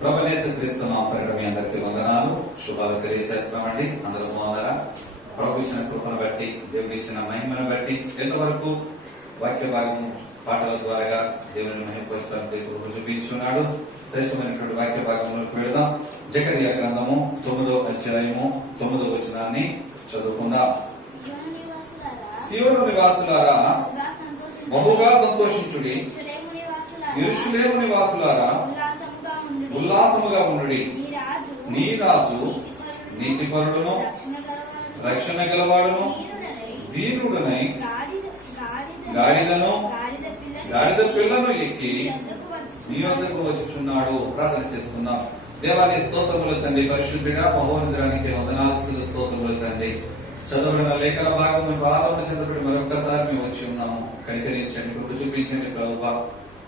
ప్రభునేసు క్రీస్తు నామమున మీ అందరికీ వందనాలు శుభాలు తెలియజేస్తామండి. అందరూ బాగున్నారా? ప్రభు ఇచ్చిన కృపను బట్టి, దేవుడు ఇచ్చిన మహిమను బట్టి ఎంతవరకు వాక్య భాగం పాటల ద్వారా దేవుని మహిమపరచడానికి కృప చూపించున్నాడు. శ్రేష్టమైనటువంటి వాక్య భాగంలోకి వెళదాం. జకర్యా గ్రంథము 9వ అధ్యాయము 9వ వచనాన్ని చదువుకుందాం. సీయోను నివాసులారా బహుగా సంతోషించుడి, యెరూషలేము నివాసులారా ఉల్లాసముగా ఉండుడి. నీ రాజు నీతిపరుడును రక్షణ గలవాడును జీనుడునై గాడిద పిల్లను ఎక్కి నీ వద్దకు వచ్చుచున్నాడు. ప్రార్థన చేసుకుందాం. దేవాన్ని స్తోత్రములు తండ్రి, పరిశుద్ధుడా మహోన్నతానికి వందనాలు స్తోత్రములు తండ్రి. చదవబడిన లేఖన భాగం మేము ఆలోచన చదవబడి మరొకసారి మేము వచ్చి ఉన్నాము. కనికరించండి, కృప చూపించండి ప్రభువా.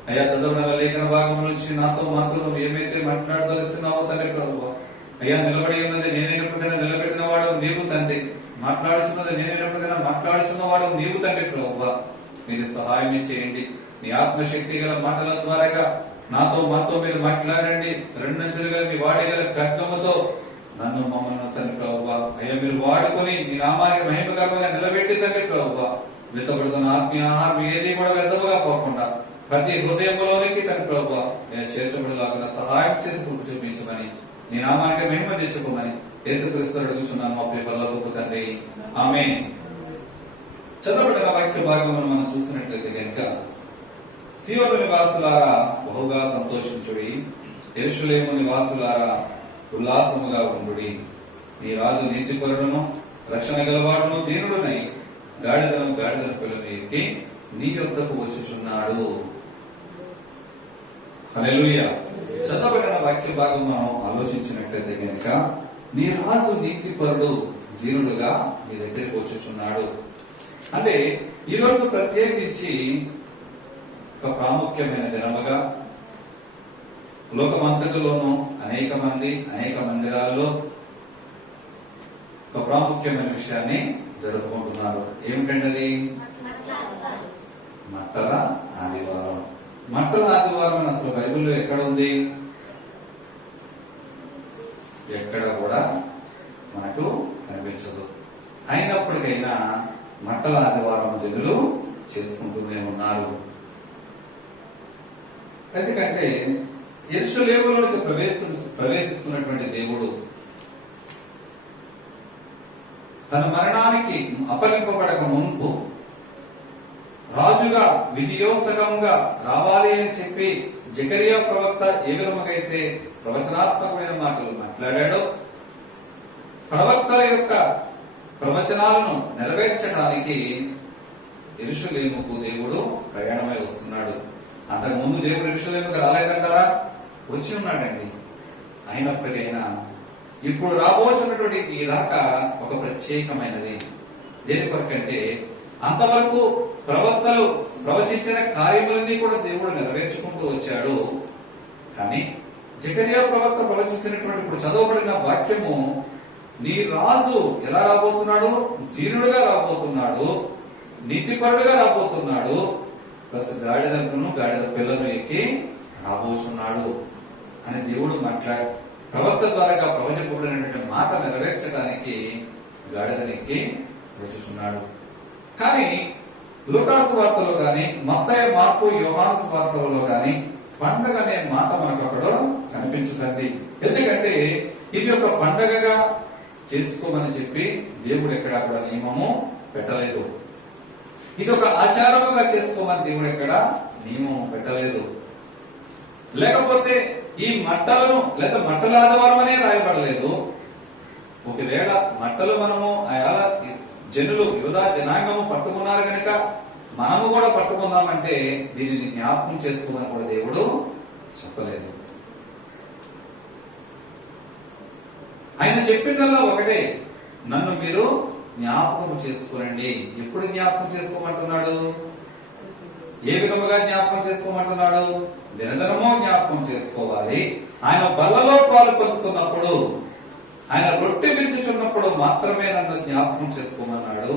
అయ్యా, చదవబడిన లేఖన భాగం నుంచి నాతో నువ్వు ఏమైతే మాట్లాడదలుస్తున్నావో తండ్రి ప్రభువా. అయ్యా, నిలబడి ఉన్నది నేనైనప్పటికైనా నిలబెట్టిన వాడు నీవు తండ్రి, మాట్లాడుచున్నది నేనైనప్పటికైనా మాట్లాడుచున్న వాడు నీవు తండ్రి ప్రభువా. మీరు సహాయం చేయండి. నీ ఆత్మశక్తి గల మాటల ద్వారా నాతో మీరు మాట్లాడండి. రెండంచెలుగా మీ వాడగల ఖడ్గముతో నన్ను మమ్మల్ని తండ్రి ప్రభువా అయ్యా మీరు వాడుకొని మీ నామానికి మహిమకరంగా నిలబెట్టి తండ్రి ప్రభువా. వెతబడుతున్న ఆత్మీయ ఆహారం ఏది కూడా వ్యర్థముగా పోకుండా ప్రతి హృదయంలోనికి తండ్రి ప్రభువా చేర్చబడిలాగా సహాయం చేసి కృప చూపించమని, నీ నామానికి మహిమ తెచ్చుకోమని యేసుక్రీస్తు అడుగుచున్నాను మా పరలోకపు తండ్రి, ఆమేన్. చదవబడిన వాక్య భాగంలో మనం చూసినట్లయితే కనుక, సీయోను నివాసులారా బహుగా సంతోషించుడి, యెరూషలేము నివాసులారా ఉల్లాసముగా ఉండుడి. నీ రాజు నీతిపరుడును రక్షణ గలవాడును దీనుడునై గాడిద పిల్లను ఎక్కి నీ యొద్దకు వచ్చుచున్నాడు. హల్లెలూయా. చదవబడిన వాక్య భాగం మనం ఆలోచించినట్లయితే కనుక, నీ రాజు నీతిపరుడు జీనుడుగా నీ దగ్గరికి వచ్చుచున్నాడు అంటే ఈరోజు ప్రత్యేకించి ఒక ప్రాముఖ్యమైన దినముగా లోకమంతటిలోనూ అనేక మంది అనేక మందిరాలలో ఒక ప్రాముఖ్యమైన విషయాన్ని జరుపుకుంటున్నారు. ఏమిటండి? మట్టల ఆదివారం. మట్టల ఆదివారం అని అసలు బైబిల్లో ఎక్కడ ఉంది? ఎక్కడ కూడా మనకు కనిపించదు. అయినప్పటికైనా మట్టల ఆదివారం జనులు చేసుకుంటూనే ఉన్నారు. ఎందుకంటే యెరూషలేములోకి ప్రవేశిస్తున్నటువంటి దేవుడు తన మరణానికి అప్పగింపబడక మునుపు రాజుగా విజయోత్సవంగా రావాలి అని చెప్పి జకర్యా ప్రవక్త ఏ విధముగైతే ప్రవచనాత్మకమైన మాటలు మాట్లాడాడో, ప్రవక్తల యొక్క ప్రవచనాలను నెరవేర్చడానికి యెరూషలేముకు దేవుడు ప్రయాణమై వస్తున్నాడు. అంతకుముందు దేవుడు యెరూషలేముకు రాలేదంటారా? వచ్చి ఉన్నాడండి. అయినప్పటికైనా ఇప్పుడు రాబోతున్నటువంటి ఈ రాక ఒక ప్రత్యేకమైనది. దేని కొరకంటే, అంతవరకు ప్రవక్తలు ప్రవచించిన కార్యములన్నీ కూడా దేవుడు నెరవేర్చుకుంటూ వచ్చాడు. కానీ జకర్యా ప్రవక్త ప్రవచించినటువంటి ఇప్పుడు చదవబడిన వాక్యము, నీ రాజు ఎలా రాబోతున్నాడు? జీనుడుగా రాబోతున్నాడు, నీతిపరుడుగా రాబోతున్నాడు, ప్లస్ గాడిద పిల్లను ఎక్కి రాబోతున్నాడు అని దేవుడు ప్రవక్త ద్వారా ప్రవచింపబడినటువంటి మాట నెరవేర్చడానికి గాడిదనెక్కి వచ్చుచున్నాడు. కానీ లూకాసు వార్తలో గాని, మత్తయి మార్కు యోహాను వార్తలలో గాని పండగ అనే మాట మనకు అక్కడ కనిపించదండి. ఎందుకంటే ఇది ఒక పండగగా చేసుకోమని చెప్పి దేవుడు ఎక్కడ కూడా నియమము పెట్టలేదు. ఇది ఒక ఆచారముగా చేసుకోమని దేవుడు ఎక్కడ నియమం పెట్టలేదు. లేకపోతే ఈ మట్టలను లేదా మట్టల ఆదివారం అనే రాయబడలేదు. ఒకవేళ మట్టలు మనము జనులు యూదా జనాంగము పట్టుకున్నారు కనుక మనము కూడా పట్టుకుందామంటే దీనిని జ్ఞాపకం చేసుకోమని కూడా దేవుడు చెప్పలేదు. ఆయన చెప్పిందల్లా ఒకటే, నన్ను మీరు జ్ఞాపకం చేసుకోనండి. ఎప్పుడు జ్ఞాపకం చేసుకోమంటున్నాడు? ఏ విధముగా జ్ఞాపకం చేసుకోమంటున్నాడు? దినదినమో జ్ఞాపకం చేసుకోవాలి. ఆయన బలలో పాలు పొందుతున్నప్పుడు, ఆయన రొట్టె విరుచుచున్నప్పుడు మాత్రమే నన్ను జ్ఞాపకం చేసుకోమన్నాడు.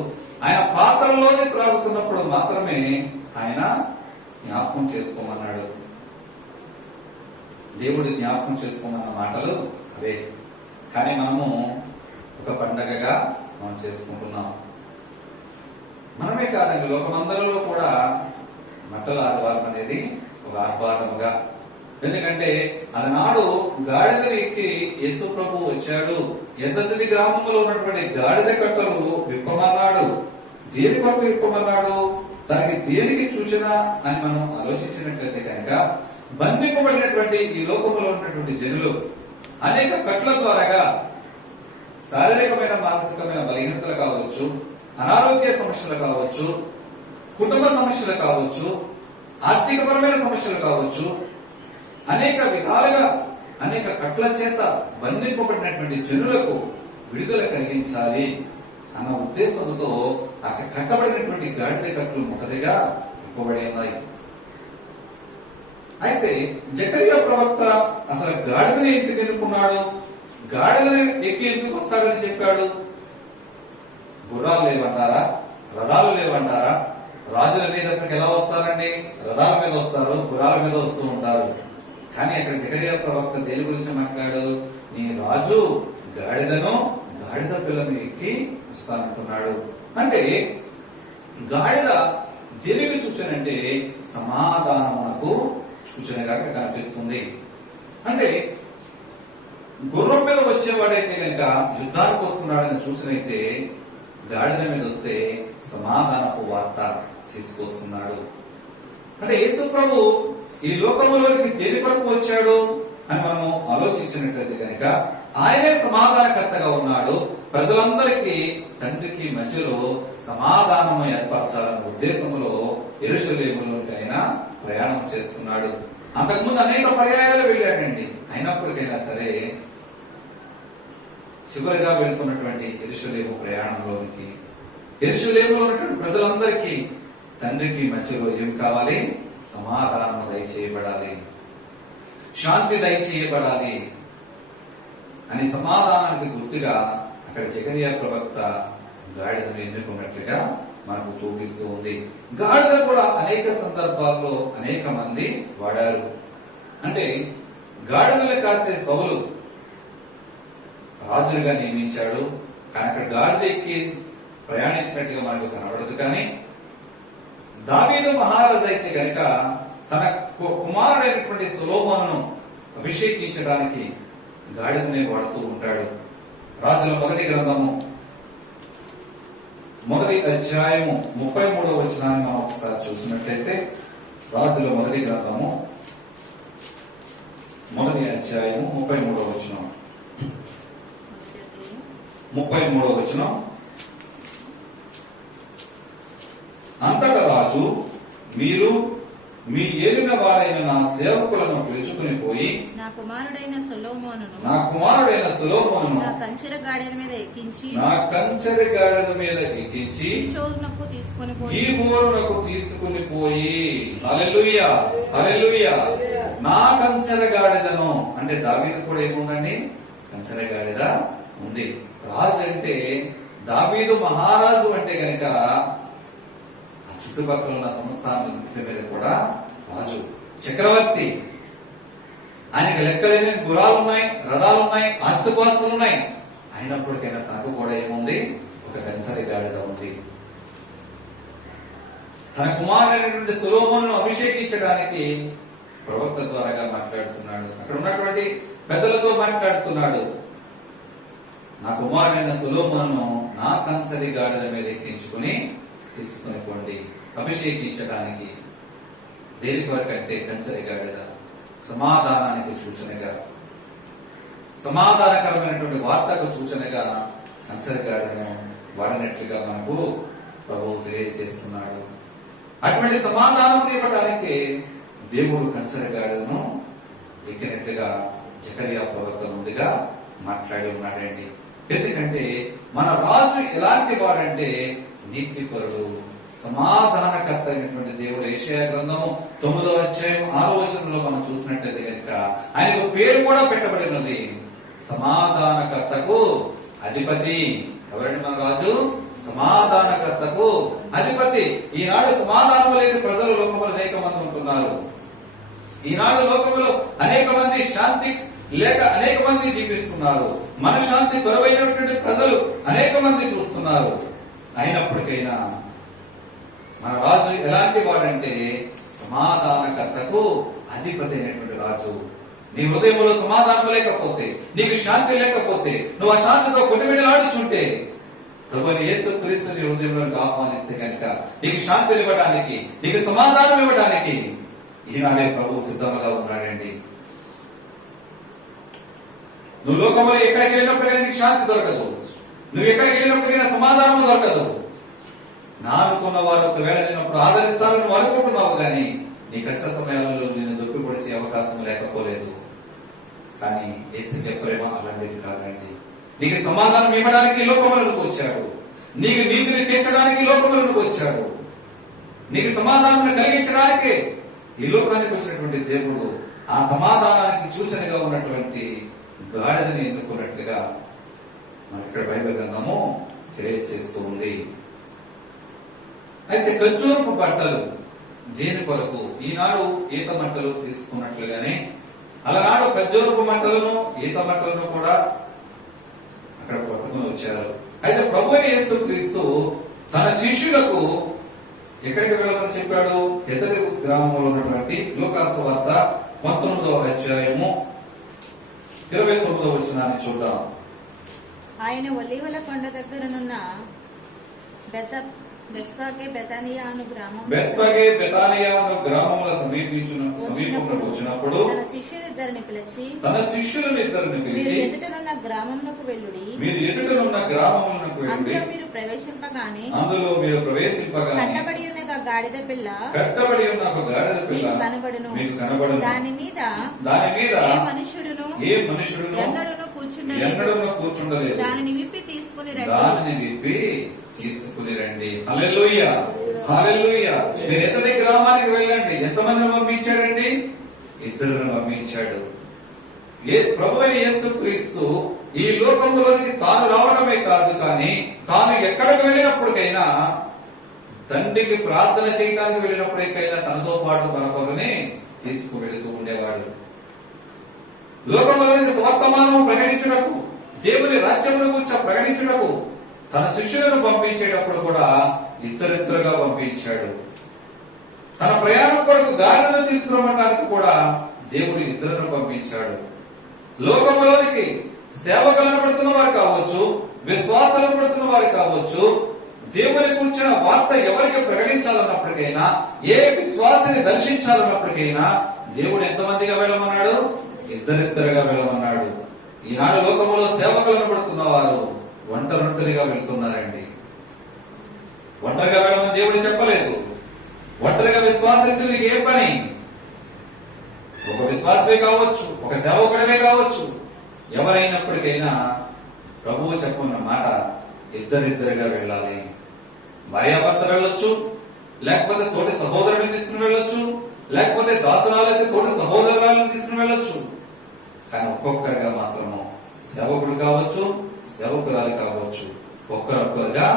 ఆయన పాత్రలోనే త్రాగుతున్నప్పుడు మాత్రమే ఆయన జ్ఞాపకం చేసుకోమన్నాడు. దేవుడు జ్ఞాపకం చేసుకోమన్న మాటలు అవే. కానీ మనము ఒక పండగగా మనం చేసుకుంటున్నాం. మనమే కాదండి, లోకమందరిలో కూడా మట్టల ఆదివారం అనేది ఒక ఆర్భాటముగా. ఎందుకంటే అలనాడు గాడిదని ఎక్కి యేసు ప్రభు వచ్చాడు. ఎంతటి గ్రామంలో ఉన్నటువంటి గాడిద కట్టలు విప్పమన్నాడు. దేని కొరకు విప్పమన్నాడు? దానికి దేనికి సూచన అని మనం ఆలోచించినట్లయితే కనుక, బంధింపబడినటువంటి ఈ లోకంలో ఉన్నటువంటి జనులు అనేక కట్ల ద్వారాగా శారీరకమైన మానసికమైన బలహీనతలు కావచ్చు, అనారోగ్య సమస్యలు కావచ్చు, కుటుంబ సమస్యలు కావచ్చు, ఆర్థికపరమైన సమస్యలు కావచ్చు, అనేక విధాలుగా అనేక కట్ల చేత బంధింపబడినటువంటి జనులకు విడుదల కలిగించాలి అన్న ఉద్దేశంతో అక్కడ కట్టబడినటువంటి గాడిద కట్లు మొదటిగా ఇవ్వబడి ఉన్నాయి. అయితే జకర్యా ప్రవక్త అసలు గాడిదని ఎందుకు ఎన్నుకున్నాడు? గాడిదని ఎక్కి ఎందుకు వస్తాడని చెప్పాడు? గుర్రాలు లేవంటారా? రథాలు లేవంటారా? రాజుల మీద ఎలా వస్తారండి? రథాల మీద వస్తారు, గుర్రాల మీద వస్తూ ఉంటారు. కానీ అక్కడ జకర్యా ప్రవక్త దేని గురించి మాట్లాడు? నీ రాజు గాడిదను, గాడిద పిల్లను ఎక్కి వస్తానంటున్నాడు. అంటే గాడిద దేనికి సూచన అంటే సమాధానమునకు సూచనగా కనిపిస్తుంది. అంటే గుర్రం మీద వచ్చేవాడైతే కనుక యుద్ధానికి వస్తున్నాడని సూచన అయితే, గాడిద మీద వస్తే సమాధానపు వార్త తీసుకొస్తున్నాడు. అంటే యేసు ప్రభు ఈ లోకంలోకి దేని కొరకు వచ్చాడు అని మనం ఆలోచించినట్లయితే కనుక, ఆయనే సమాధానకర్తగా ఉన్నాడు. ప్రజలందరికీ తండ్రికి మధ్యలో సమాధానం ఏర్పరచాలన్న ఉద్దేశంలో యెరూషలేములోకి ఆయన ప్రయాణం చేస్తున్నాడు. అంతకుముందు అనేక పర్యాయాలు వెళ్ళాడండి. అయినప్పటికైనా సరే చివరిగా వెళ్తున్నటువంటి యెరూషలేము ప్రయాణంలోనికి, యెరూషలేములో ఉన్నటువంటి ప్రజలందరికీ తండ్రికి మధ్యలో ఏం కావాలి? సమాధానం దయచేయబడాలి, శాంతి దయచేయబడాలి అని సమాధానానికి గుర్తుగా అక్కడ జకర్యా ప్రవక్త గాడిదను ఎన్నుకున్నట్లుగా మనకు చూపిస్తూ ఉంది. గాడిద కూడా అనేక సందర్భాల్లో అనేక మంది వాడారు. అంటే గాడిదలు కాసే సౌలు రాజులుగా నియమించాడు. కానీ అక్కడ గాడిద ఎక్కి ప్రయాణించినట్టుగా మనకు కనబడదు. కానీ దావీదు మహారాజు అయితే గనుక తన కుమారుడైనటువంటి సొలొమోనును అభిషేకించడానికి గాడిదనే వాడుతూ ఉంటాడు. రాజుల మొదటి గ్రంథము 1వ అధ్యాయము 33వ వచనాన్ని మనం ఒకసారి చూసినట్లయితే, రాజుల మొదటి గ్రంథము 1వ అధ్యాయము 33వ వచనం, 33వ వచనం. అంతటా రాజు, మీరు మీ ఏలిన వారైన నా సేవకులను పిలుచుకుని పోయి నా కుమారుడైన సొలొమోనును నా కంచెర గాడిద మీద ఎక్కించి గీబోరునకు తీసుకుని పోయి హల్లెలూయా హల్లెలూయా నా కంచెర గాడిదను. అంటే దావీదు కూడా ఏముందండి? కంచెర గాడిద ఉంది. రాజు అంటే దావీదు మహారాజు అంటే గనక చుట్టుపక్కల ఉన్న సంస్థానం మీద కూడా రాజు, చక్రవర్తి. ఆయనకు లెక్కలేని గుర్రాలు ఉన్నాయి, రథాలు ఉన్నాయి, ఆస్తిపాస్తులు ఉన్నాయి. అయినప్పటికైనా తనకు కూడా ఏముంది? ఒక కంచెర గాడిద ఉంది. తన కుమారుడైనటువంటి సొలొమోనును అభిషేకించడానికి ప్రవక్త ద్వారాగా మాట్లాడుతున్నాడు. అక్కడ ఉన్నటువంటి పెద్దలతో మాట్లాడుతున్నాడు. నా కుమారుడైన సొలొమోనును నా కంచెర గాడిద మీద ఎక్కించుకుని తీసుకుని పోండి అభిషేకించడానికి. దేని కొరకంటే కంచెర గాడిద సమాధానానికి సూచనగా, సమాధానకరమైనటువంటి వార్తకు సూచనగా కంచెర గాడిదను వాడినట్లుగా మనకు ప్రభువు తెలియజేస్తున్నాడు. అటువంటి సమాధానం ఇవ్వడానికి దేవుడు కంచెర గాడిదను ఎక్కినట్లుగా జకర్యా ప్రవక్త ముందుగా మాట్లాడి ఉన్నాడండి. ఎందుకంటే మన రాజు ఎలాంటి వాడంటే నీతిపరుడు, సమాధానకర్త అయినటువంటి దేవుడు. యెషయా గ్రంథము 9వ అధ్యాయం 6వ వచనంలో మనం చూసినట్లయితే కనుక ఆయనకు పేరు కూడా పెట్టబడినది, సమాధానకర్తకు అధిపతి. ఎవరండి మన రాజు? సమాధానకర్తకు అధిపతి. ఈనాడు సమాధానం లేని ప్రజలు లోకంలో అనేక మంది ఉంటున్నారు. ఈనాడు లోకంలో అనేక మంది శాంతి లేక అనేక మంది జీవిస్తున్నారు. మనశ్శాంతి కొరవైనటువంటి ప్రజలు అనేక మంది చూస్తున్నారు. అయినప్పటికైనా మన రాజు ఎలాంటి వాడంటే సమాధానకర్తకు అధిపతి అయినటువంటి రాజు. నీ హృదయంలో సమాధానం లేకపోతే, నీకు శాంతి లేకపోతే, నువ్వు ఆ శాంతితో కొట్టుమిడలాడుచుంటే ప్రభువైన యేసుక్రీస్తు నీ హృదయంలోకి ఆహ్వానిస్తే కనుక నీకు శాంతిని ఇవ్వడానికి, నీకు సమాధానం ఇవ్వడానికి ఈనాడే ప్రభువు సిద్ధంగా ఉన్నాడండి. నువ్వు లోకంలో ఎక్కడికి వెళ్ళినప్పటికైనా నీకు శాంతి దొరకదు. నువ్వు ఎక్కడికి వెళ్ళినప్పటికైనా సమాధానం దొరకదు. నా అనుకున్న వారు ఒకవేళ నిన్నప్పుడు ఆదరిస్తారని నువ్వు అనుకుంటున్నావు, కానీ నీ కష్ట సమయాలలో నేను దొరికిపడిచే అవకాశం లేకపోలేదు. కానీ యేసయ్య ప్రేమ అలాంటిది కాదండి. నీకు సమాధానం ఇవ్వడానికి లోకములకు వచ్చాడు. నీకు నీతిని తీర్చడానికి లోకములకు వచ్చాడు. నీకు సమాధానం కలిగించడానికే ఈ లోకానికి వచ్చినటువంటి దేవుడు ఆ సమాధానానికి సూచనగా ఉన్నటువంటి గాడిదని ఎన్నుకున్నట్లుగా మన ఇక్కడ బైబిల్ గ్రంథము తెలియజేస్తూ ఉంది. అయితే ఖర్జూరపు బట్టలు దేని కొరకు? ఈనాడు ఈత మంటలు తీసుకున్నట్లుగానే అలనాడు ఖర్జూరపు మంటలను ఈత మంటలను కూడా అక్కడ పట్టుకుని వచ్చారు. అయితే ప్రభువైన యేసుక్రీస్తు తన శిష్యులకు ఎక్కడికి వెళ్ళమని చెప్పాడు? ఎదరి గ్రామంలో ఉన్నటువంటి లూకాసు వార్త 19వ అధ్యాయము 29వ వచనాన్ని చూద్దాం. ఆయన ఒలీవల కొండ దగ్గరనున్న బెత్ఫగే బెతానియా అను గ్రామముల సమీపంలో వచ్చినప్పుడు తన శిష్యులిద్దరిని పిలిచి ఎదుటనున్న గ్రామమునకు వెళ్ళుడి. మీరు ఎదుటనున్న గ్రామమునకు వెళ్ళి మీరు ప్రవేశింపగానే కట్టబడి ఉన్న ఒక గాడిద పిల్ల మీకు కనబడును. దాని మీద ఏ మనుషుడును ఎన్నడూను కూర్చుండలేదు. దానిని విప్పి తీసుకుని రండి. హల్లెలూయా, హల్లెలూయా. మీరు ఎంతటి గ్రామానికి వెళ్ళండి. ఎంతమందిని పంపించాడండి? 2 పంపించాడు. ప్రభువైన యేసుక్రీస్తు ఈ లోకంలోనికి తాను రావడమే కాదు, కానీ తాను ఎక్కడికి వెళ్ళినప్పటికైనా, తండ్రికి ప్రార్థన చేయడానికి వెళ్ళినప్పటికైనా తనతో పాటు మరొకరిని తీసుకువెళుతూ ఉండేవాడు. లోకంలోని వర్తమానం ప్రకటించుటకు, దేవుని రాజ్యమును గురించి ప్రకటించుటకు తన శిష్యులను పంపించేటప్పుడు కూడా ఇద్దరిద్దరుగా పంపించాడు. తన ప్రయాణం కొరకు గాడిదను తీసుకురమ్మడానికి కూడా దేవుడు 2 పంపించాడు. లోకంలోనికి సేవకులను పడుతున్న వారు కావచ్చు, విశ్వాసాలను పడుతున్న వారు కావచ్చు, దేవుని కూర్చిన వార్త ఎవరికి ప్రకటించాలన్నప్పటికైనా, ఏ విశ్వాసాన్ని దర్శించాలన్నప్పటికైనా దేవుడు ఎంతమందిగా వెళ్ళమన్నాడు? 2 వెళ్ళమన్నాడు. ఈనాడు లోకంలో సేవకులను పడుతున్న వారు ఒంటరిగా వెళ్తున్నారండి. ఒంటరిగా వెళ్ళమని దేవుడు చెప్పలేదు. ఒంటరిగా విశ్వాసంతో నీకు ఏ పని? ఒక విశ్వాసమే కావచ్చు, ఒక సేవకుడమే కావచ్చు, ఎవరైనప్పటికైనా ప్రభువు చెప్పుకున్న మాట 2 వెళ్ళాలి. భార్యాభర్త వెళ్ళొచ్చు, లేకపోతే తోటి సహోదరుడిని తీసుకుని వెళ్ళొచ్చు, లేకపోతే దాసురాలైతే తోటి సహోదరులను తీసుకుని వెళ్ళొచ్చు. కానీ ఒక్కొక్కరిగా మాత్రము సేవకుడు కావచ్చు, సేవకురాలు కావచ్చు, ఒక్కరొక్కరుగా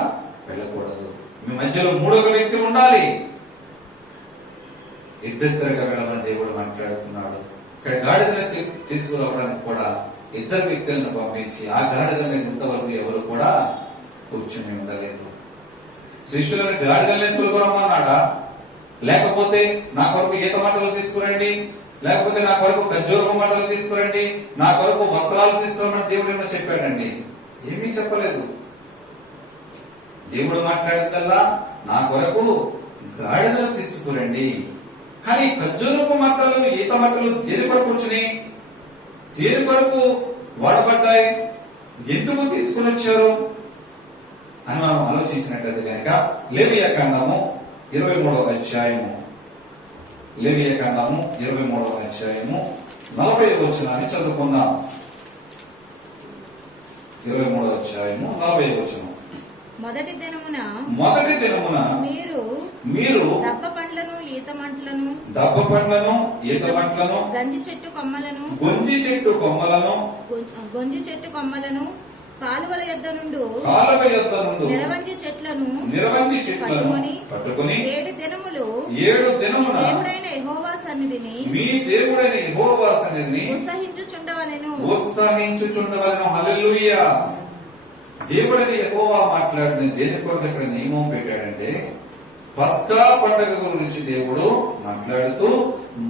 వెళ్ళకూడదు. మీ మధ్యలో 3వ వ్యక్తి ఉండాలి. 2 వెళ్ళమని దేవుడు మాట్లాడుతున్నాడు. ఇక్కడ గాడిదని తీసుకురావడానికి కూడా 2 వ్యక్తులను పంపించి ఆ గాడిద మీద ఇంతవరకు ఎవరు కూడా కూర్చుని ఉండలేదు. శిష్యులను గాడిదలను ఎత్తుకోరమన్నాడా? లేకపోతే నా కొరకు ఈత మంటలు తీసుకురండి, లేకపోతే నా కొరకు ఖర్జూరపు మంటలు తీసుకురండి, నా కొరకు వస్త్రాలు తీసుకురమని దేవుడు ఏమో చెప్పాడండి? ఏమీ చెప్పలేదు. దేవుడు మాట్లాడిందల్లా నా కొరకు గాడిదలు తీసుకురండి. కానీ ఖర్జూరపు మంటలు, ఈత మంటలు దేని కొరకు వచ్చినాయి? దేని కొరకు వాడబడ్డాయి? ఎందుకు తీసుకుని వచ్చారు అని మనం ఆలోచించినట్లయితే కనుక లేవియాకాండము 23వ అధ్యాయము, లేవియాకాండము 23వ అధ్యాయము 40వ వచనాన్ని చదువుకుందాం. 23వ అధ్యాయము 40వ వచనం. మొదటి దినమున మీరు దబ్బ పండ్లను ఈత మంటలను గంజి చెట్టు కొమ్మలను కాలువల యొద్ద నుండు నిరవంజి చెట్లను పట్టుకొని 7 దినములు దినమున దేవుడైన యెహోవా సన్నిధిని మీ దేవుడైన యెహోవా సన్నిధిని ఉత్సహించుచుండవలెను. హల్లెలూయా. దేవుడైన యెహోవా మాట్లాడిన దేని కొరకు ఇక్కడ నియమం పెట్టాడంటే, పస్కా పండుగ గురించి దేవుడు మాట్లాడుతూ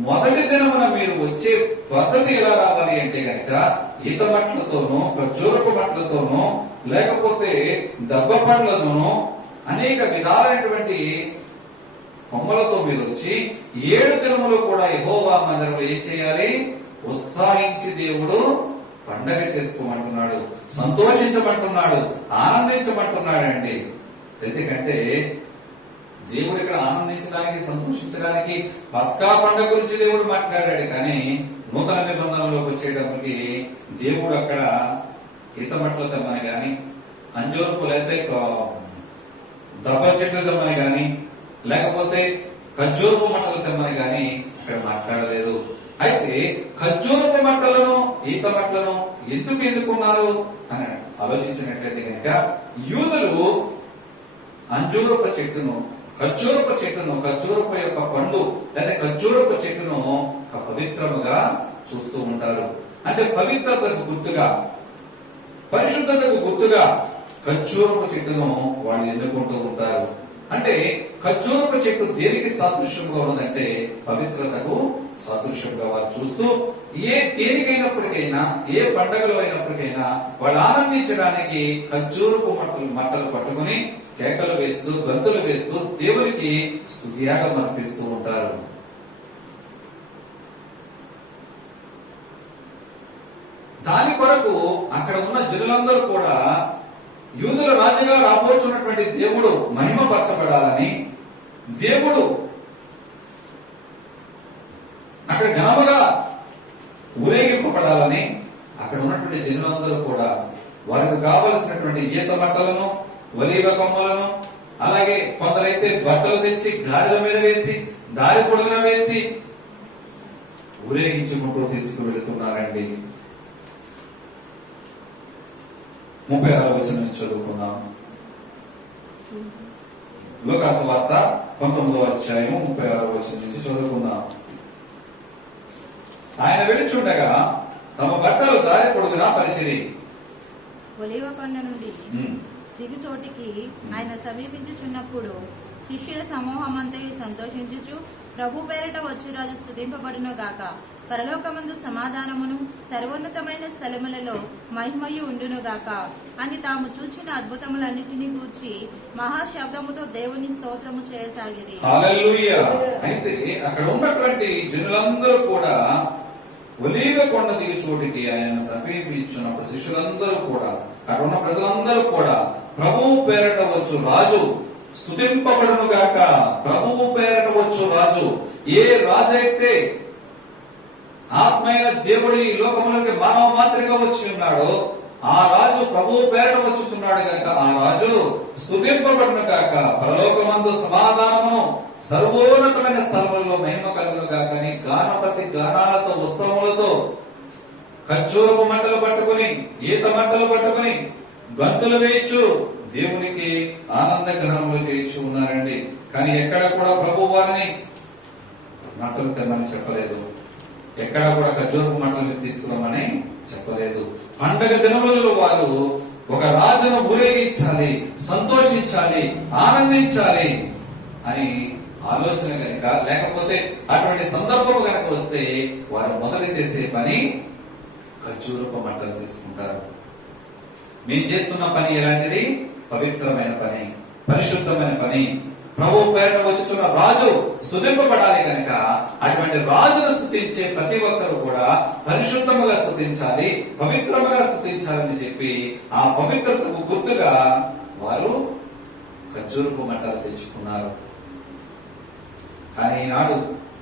మొదటి దినమున మీరు వచ్చే పద్ధతి ఎలా రావాలి అంటే గనక ఈత మట్లతోనూ ఖర్జూరపు మట్లతోనూ లేకపోతే దబ్బ పండ్లతోనూ అనేక విధాలైనటువంటి కొమ్మలతో మీరు వచ్చి 7 దినములు కూడా యెహోవా మందిరంలో ఏం చేయాలి? ఉత్సాహించి దేవుడు పండగ చేసుకోమంటున్నాడు, సంతోషించమంటున్నాడు, ఆనందించమంటున్నాడండి. ఎందుకంటే దేవుడు ఇక్కడ ఆనందించడానికి, సంతోషించడానికి పస్కా పండుగ గురించి దేవుడు మాట్లాడాడు. కానీ నూతన నిబంధనలోకి వచ్చేటప్పటికి దేవుడు అక్కడ ఈత మట్టలు తెమ్మని గాని, అంజూరపు లేకపోతే దబ్బ చెట్లు తెమ్మని గాని, లేకపోతే ఖర్జూరపు మట్టలు తెమ్మని గాని అక్కడ మాట్లాడలేదు. అయితే ఖర్జూరపు మట్టలను ఈత మట్టలను ఎందుకు ఎన్నుకున్నారు అని ఆలోచించినట్లయితే కనుక, యూదులు అంజూరపు చెట్టును, ఖర్జూరపు యొక్క పండు లేదా ఖర్జూరపు చెట్టును ఒక పవిత్రముగా చూస్తూ ఉంటారు. అంటే పవిత్రతకు గుర్తుగా, పరిశుద్ధతకు గుర్తుగా ఖర్జూరపు చెట్టును వాళ్ళు ఎన్నుకుంటూ ఉంటారు. అంటే ఖర్జూరపు చెట్టు దేనికి సాదృశ్యంగా ఉన్నదంటే పవిత్రతకు సాదృశ్యంగా వాళ్ళు చూస్తూ, దేనికైనప్పటికైనా, ఏ పండగలో అయినప్పటికైనా వాళ్ళు ఆనందించడానికి ఖర్జూరపు మట్టలు పట్టుకుని కేకలు వేస్తూ, గంతులు వేస్తూ దేవునికి స్తుతియాగం అర్పిస్తూ ఉంటారు. దాని కొరకు అక్కడ ఉన్న జనులందరూ కూడా యూదుల రాజుగా రాబోచున్నటువంటి దేవుడు మహిమపరచబడాలని, దేవుడు అక్కడ ఘనముగా ఊరేగింపబడాలని అక్కడ ఉన్నటువంటి జనులందరూ కూడా వారికి కావలసినటువంటి ఈత మట్టలను, ఒలీవ కొమ్మలను, అలాగే కొందరైతే బట్టలు తెచ్చి గాడిద మీద వేసి, దారి పొడుగున వేసి ఊరేగించుకుంటూ తీసుకువెళుతున్నారండి. 36వ వచనం చదువుకున్నాం. లూకాసు వార్త 19వ అధ్యాయం 36వ వచనం నుంచి చదువుకుందాం. ఆయన వెలుచుండగా తమ బట్టలు దారి పొడుగునా పరిచిరి. ఒలీవ కొండ నుండి దిగు చోటికి ఆయన సమీపించుచున్నప్పుడు శిష్యుల సమూహమంతయు సంతోషించుచు, ప్రభు పేరిట వచ్చురాజు స్తుతింపబడును గాక, పరలోకమందు సమాధానమును, సర్వోన్నతమైన స్థలములలో మహిమయు ఉండును గాక అని తాము చూచిన అద్భుతములన్నిటినీ గూర్చి మహాశబ్దముతో దేవుని స్తోత్రము చేయసాగిరి. హల్లెలూయా. అయితే అక్కడ ఉన్నటువంటి జనులందరూ కూడా ఒలీవ కొండ దిగు చోటికి ఆయన సమీపించినప్పుడు శిష్యులందరూ కూడా, అక్కడ ఉన్న ప్రజలందరూ కూడా ప్రభువు పేరట వచ్చు రాజు స్తుతింపబడును గాక, ప్రభువు పేరట వచ్చు రాజు. ఏ రాజు అయితే ఆత్మైన దేవుడి ఈ లోకములకి మానవ మాత్రంగా వచ్చి ఉన్నాడో ఆ రాజు ప్రభువు పేరట వచ్చుచున్నాడు కనుక ఆ రాజు స్తుతింపబడును గాక, పరలోకమందు సమాధానమును, సర్వోన్నతమైన స్థలములలో మహిమ కలుగును గాక అని గానపతి గానాలతో, ఉత్సవములతో ఖర్జూరపు మంటలు పట్టుకుని, ఈత మంటలు పట్టుకుని గంతులు వేయచ్చు దేవునికి ఆనంద గ్రహణములు చేయొచ్చు ఉన్నారండి. కానీ ఎక్కడ కూడా ప్రభు వారిని మంటలు తెమ్మని చెప్పలేదు, ఎక్కడా కూడా ఖర్జూరపు మంటలు తీసుకురమ్మని చెప్పలేదు. పండగ దినములలో వారు ఒక రాజును ఊరేగించాలి, సంతోషించాలి, ఆనందించాలి అని ఆలోచన కనుక, లేకపోతే అటువంటి సందర్భం కనుక వస్తే వారు మొదలు చేసే పని ఖర్జూరపు మంటలు తీసుకుంటారు. మేము చేస్తున్న పని ఎలాంటిది? పవిత్రమైన పని, పరిశుద్ధమైన పని. ప్రభు పేరున వచ్చుచున్న రాజు స్తుతింపబడాలి కనుక అటువంటి రాజును స్తుతించే ప్రతి ఒక్కరు కూడా పరిశుద్ధముగా స్తుతించాలి, పవిత్రముగా స్తుతించాలని చెప్పి ఆ పవిత్రతకు గుర్తుగా వారు ఖర్జూరపు మంటలు తెచ్చుకున్నారు. కానీ ఈనాడు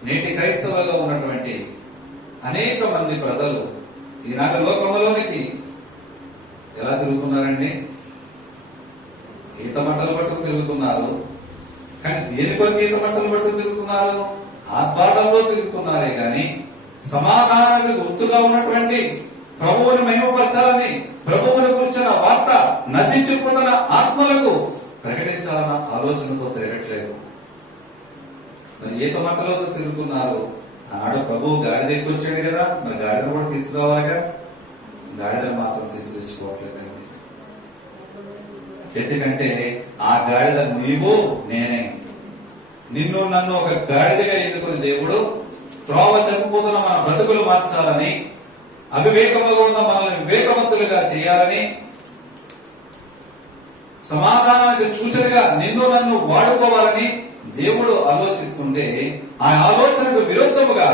నేటి క్రైస్తవులలో ఉన్నటువంటి అనేక మంది ప్రజలు ఈనాడు లోకములోనికి ఎలా తిరుగుతున్నారండి? ఈత మంటలు పట్టుకు తిరుగుతున్నారు. కానీ దేని కొరకు ఈత మంటలు పట్టుకు తిరుగుతున్నారు? ఆర్భాటంలో తిరుగుతున్నారే గాని సమాధానానికి గుర్తుగా ఉన్నటువంటి ప్రభువును మహిమపరచాలని, ప్రభువును కూర్చున్న వార్త నశించుకున్న ఆత్మలకు ప్రకటించాలన్న ఆలోచనతో తిరగట్లేదు. మరి ఈత మట్టలో తిరుగుతున్నారు. ఆడ ప్రభువు గాడిద ఎక్కొచ్చాడు కదా, మరి గాడిదను కూడా తీసుకురావాలిగా. గాడిదను మాత్రం తీసుకొచ్చుకోవట్లేదండి. ఎందుకంటే ఆ గాడిద నీవు నేనే. నిన్ను నన్ను ఒక గాడిదగా ఎన్నుకుని దేవుడు త్రోవ తప్పిపోతున్న మన బ్రతుకులు మార్చాలని, అవివేకముగా ఉన్న మనల్ని వివేకవంతులుగా చేయాలని, సమాధానానికి సూచనగా నిన్ను నన్ను వాడుకోవాలని దేవుడు ఆలోచిస్తుంటే, ఆ ఆలోచనకు విరుద్ధముగా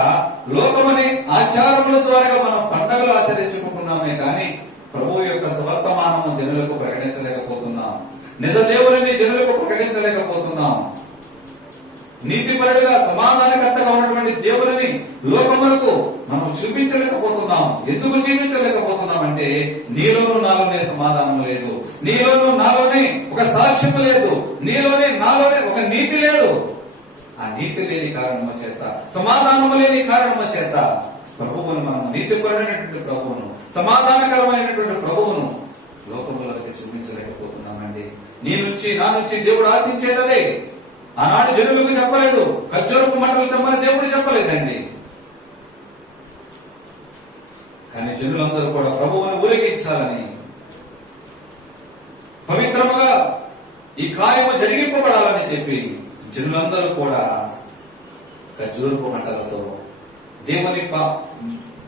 లోకమని ఆచారముల ద్వారా మనం పండుగలు ఆచరించుకుంటున్నామే కానీ ప్రభువు యొక్క సవర్తమానము జనులకు ప్రకటించలేకపోతున్నాం. నిజ దేవుని జనులకు ప్రకటించలేకపోతున్నాం. నీతిపరుడుగా సమాధానకర్తగా ఉన్నటువంటి దేవుని లోకములకు మనం చూపించలేకపోతున్నాం. ఎందుకు చూపించలేకపోతున్నాం అంటే నీలోనూ నాలోనే సమాధానం లేదు, నీలోనూ నాలోనే ఒక సాక్ష్యము లేదు, నీలోనే నాలోనే ఒక నీతి లేదు. ఆ నీతి లేని కారణము చేత, సమాధానము లేని కారణము చేత ప్రభువును మనం నీతిపరుడైనటువంటి ప్రభువును, సమాధానకరమైనటువంటి ప్రభువును లోకములకి చూపించలేకపోతున్నామండి. నీ నుంచి నా నుంచి దేవుడు ఆశించేదే. ఆనాడు జనులకు చెప్పలేదు, ఖర్జూరపు మంటలు తెమ్మని దేవుడు చెప్పలేదండి. కానీ జనులందరూ కూడా ప్రభువును ఊరేగించాలని, పవిత్రముగా ఈ కార్యము జరిగింపబడాలని చెప్పి జనులందరూ కూడా ఖర్జూరపు మంటలతో దేవుని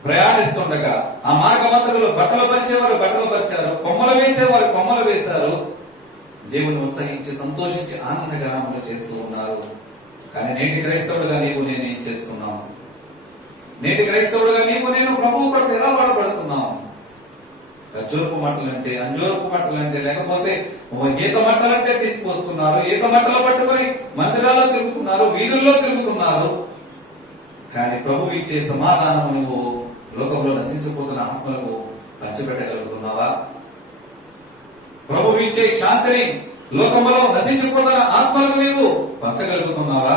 ప్రయాణిస్తుండగా ఆ మార్గమంతకులు బట్టలు పరిచేవారు బట్టలు పరిచారు, కొమ్మలు వేసేవారు కొమ్మలు వేశారు. దేవుని ఉత్సహించి సంతోషించి ఆనందగానములు చేస్తూ ఉన్నారు. కానీ నేటి క్రైస్తవుడుగా నీవు నేను ఏం చేస్తున్నాం? నేటి క్రైస్తవుడుగా నీవు నేను ప్రభువు కొరకు ఎలా వాడబడుతున్నాం? ఖర్జూరపు మట్టలంటే, అంజూరపు మట్టలంటే, లేకపోతే ఈత మట్టలంటే తీసుకొస్తున్నారు. ఈత మట్టలు పట్టుకొని మందిరాల్లో తిరుగుతున్నారు, వీధుల్లో తిరుగుతున్నారు. కానీ ప్రభు ఇచ్చే సమాధానం నువ్వు లోకంలో నశించిపోతున్న ఆత్మలకు పంచిపెట్టగలుగుతున్నావా? ప్రభు ఇచ్చే శాంతిని లోకంలో నశించిపోతున్న ఆత్మలకు నీవు పంచగలుగుతున్నావా?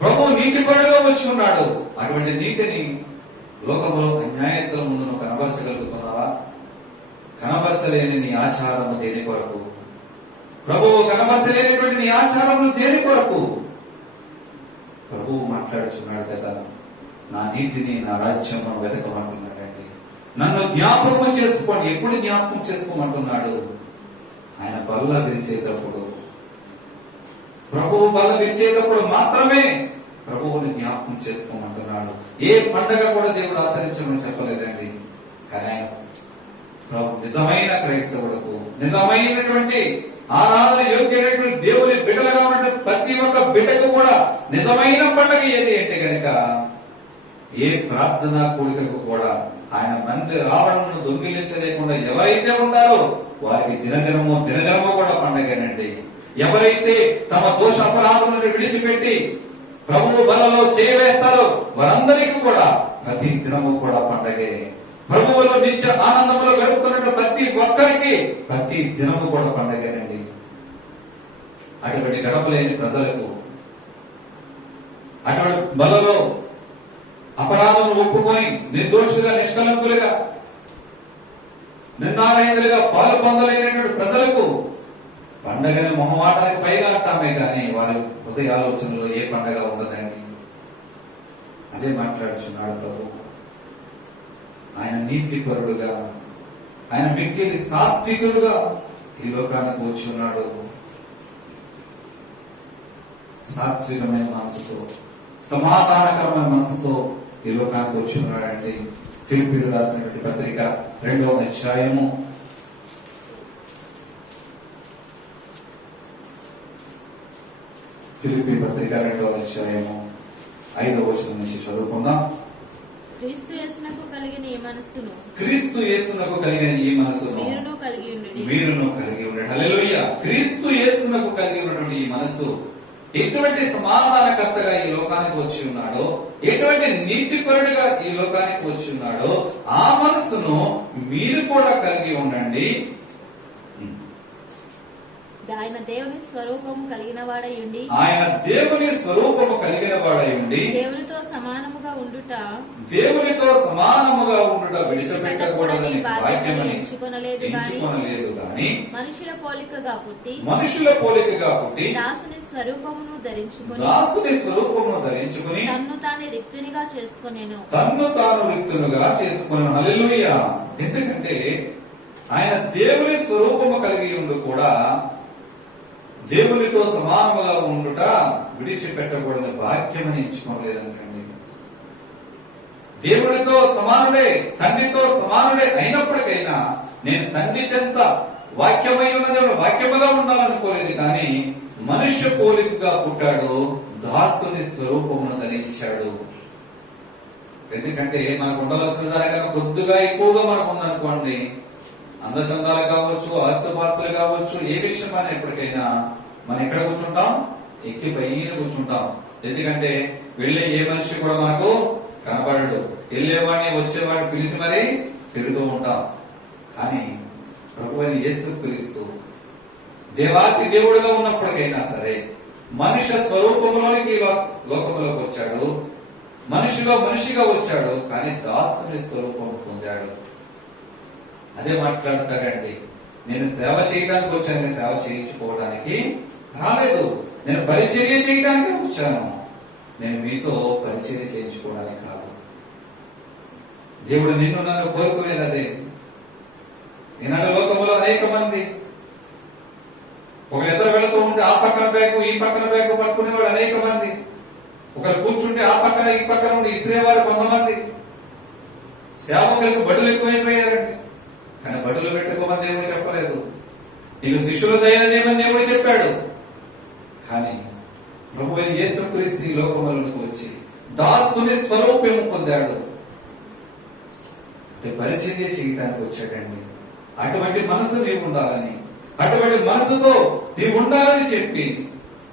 ప్రభు నీతిపరుడుగా వచ్చి ఉన్నాడు. అటువంటి నీతిని లోకంలో అన్యాయస్తుల ముందు నువ్వు కనబరచగలుగుతున్నావా? కనబరచలేని నీ ఆచారము దేని కొరకు? ప్రభువు కనబరచలేనిటువంటి నీ ఆచారములు దేని కొరకు? ప్రభువు మాట్లాడుచున్నాడు కదా, నా నీతిని నా రాజ్యము వెతకమంటున్నాడండి. నన్ను జ్ఞాపకం చేసుకోండి. ఎప్పుడు జ్ఞాపకం చేసుకోమంటున్నాడు? ఆయన బల్ల విరిచేటప్పుడు, ప్రభువు బల్ల విరిచేటప్పుడు మాత్రమే ప్రభువుని జ్ఞాపకం చేసుకోమంటున్నాడు. ఏ పండగ కూడా దేవుడు ఆచరించమని చెప్పలేదండి. కానీ నిజమైన క్రైస్తవులకు, నిజమైనటువంటి ఆరాధన యోగ్యమైనటువంటి దేవుని బిడ్డలుగా ఉన్నటువంటి ప్రతి ఒక్క బిడ్డకు కూడా నిజమైన పండగ ఏది అంటే గనుక, ఏ ప్రార్థనా కూడికకు కూడా ఆయన మందిర రావణను దొంగిలించలేకుండా ఎవరైతే ఉంటారో వారికి దినదినము కూడా పండగనండి. ఎవరైతే తమ దోష అపరాధములను విడిచిపెట్టి ప్రభువు బలలో చేయవేస్తారో వారందరికీ కూడా ప్రతి దినము కూడా పండగే. ప్రభువులో నిత్య ఆనందంలో గడుపుతున్న ప్రతి ఒక్కరికి ప్రతి దినము కూడా పండగేనండి. అటువంటి గడపలేని ప్రజలకు, అటువంటి బలలో అపరాధం ఒప్పుకొని నిర్దోషులుగా, నిష్కలంకులుగా, నిర్నారహితులుగా పాలు పొందలేనటువంటి ప్రజలకు పండగని మొహమాటానికి పైగా అంటామే కానీ వారి హృదయ ఆలోచనలో ఏ పండగ ఉండదండి. అదే మాట్లాడుచున్నాడు ప్రభు. ఆయన నీతిపరుడుగా, ఆయన మిక్కిలి సాత్వికుడుగా ఈ లోకానికి వచ్చి ఉన్నాడు. సాత్వికమైన మనసుతో, సమాధానకరమైన మనసుతో ఈ లోకానికి వచ్చి ఉన్నాడండి. ఫిలిప్పీయులకు రాసినటువంటి పత్రిక 2వ అధ్యాయము 2వ అధ్యాయము 5వ వచనం నుంచి చదువుకుందాం. క్రీస్తు యేసునకు కలిగిన ఈ మనస్సును మీరును కలిగి ఉండండి. హల్లెలూయా. క్రీస్తు యేసునకు కలిగి ఉన్నటువంటి ఈ మనస్సు ఎటువంటి సమాధానకర్తగా ఈ లోకానికి వచ్చి ఉన్నాడో, ఎటువంటి నీతిపరుడిగా ఈ లోకానికి వచ్చి ఉన్నాడో ఆ మనస్సును మీరు కూడా కలిగి ఉండండి. ఆయన దేవుని స్వరూపము కలిగిన వాడై ఉండి ఆయన దేవుని స్వరూపము కలిగిన వాడై ఉండి దేవునితో సమానముగా ఉండుట విడిచిపెట్టకూడదని భాగ్యమని ఎంచుకొనలేదు గాని మనుషుల పోలికగా పుట్టి దాసుని స్వరూపమును ధరించుకుని తన్ను తాను రిక్తునిగా చేసుకొనెను. హల్లెలూయా. ఎందుకంటే ఆయన దేవుని స్వరూపము కలిగి ఉండి కూడా దేవునితో సమానముగా ఉండుట విడిచిపెట్టకూడని భాగ్యమని ఎంచుకోలేదండి. దేవునితో సమానుడే, తండ్రితో సమానుడే అయినప్పటికైనా నేను తండ్రి చెంత వాక్యమై ఉన్నది వాక్యముగా ఉండాలనుకోలేదు, కానీ మనుష్య పోలికగా పుట్టాడు, దాస్తుని స్వరూపమును ధరించాడు. ఎందుకంటే మనకు ఉండవలసిన దానికన్నా కొద్దిగా ఎక్కువగా మనకు ఉందనుకోండి, అందచందాలు కావచ్చు, ఆస్తుపాస్తులు కావచ్చు, ఏ విషయం అని ఎప్పటికైనా మనం ఎక్కడ కూర్చుంటాం? ఎక్కి పైన కూర్చుంటాం. ఎందుకంటే వెళ్ళే ఏ మనిషి కూడా మనకు కనపడడు, వెళ్ళేవాడిని వచ్చేవాడిని పిలిచి మరీ తిరుగుతూ ఉంటాం. కానీ ప్రభువైన యేసుక్రీస్తు దేవాతి దేవుడుగా ఉన్నప్పటికైనా సరే మనుష్య స్వరూపంలోనికి లోకంలోకి వచ్చాడు, మనిషిలో మనిషిగా వచ్చాడు, కానీ దాసుని స్వరూపం పొందాడు. అదే మాట్లాడతాడండి, నేను సేవ చేయడానికి వచ్చాను, నేను సేవ చేయించుకోవడానికి రాలేదు, నేను పరిచర్య చేయడానికి వచ్చాను, నేను మీతో పరిచర్య చేయించుకోవడానికి కాదు. దేవుడు నిన్ను నన్ను కోరుకునేది అదే. ఈనాడు లోకంలో అనేక మంది ఒకరు ఇద్దరు వెళుతూ ఉంటే ఆ పక్కన బ్యాగు ఈ పక్కన బ్యాగు పట్టుకునేవాడు అనేక మంది, ఒకరు కూర్చుంటే ఆ పక్కన ఈ పక్కన ఉండి ఇసిరేవారు కొంతమంది. సేవకులకు బడులు ఎక్కువైపోయారండి, కానీ బడులు పెట్టుకోమని దేవుడు చెప్పలేదు, నీకు శిష్యులు తయారు చేయమని దేవుడు చెప్పాడు. కానీ ప్రభువైన యేసుక్రీస్తు ఈ లోకములకు వచ్చి దాసుని స్వరూపము పొందాడు, పరిచర్య చేయడానికి వచ్చాడండి. అటువంటి మనసు నీవు ఉండాలని, అటువంటి మనసుతో నీవు ఉండాలని చెప్పి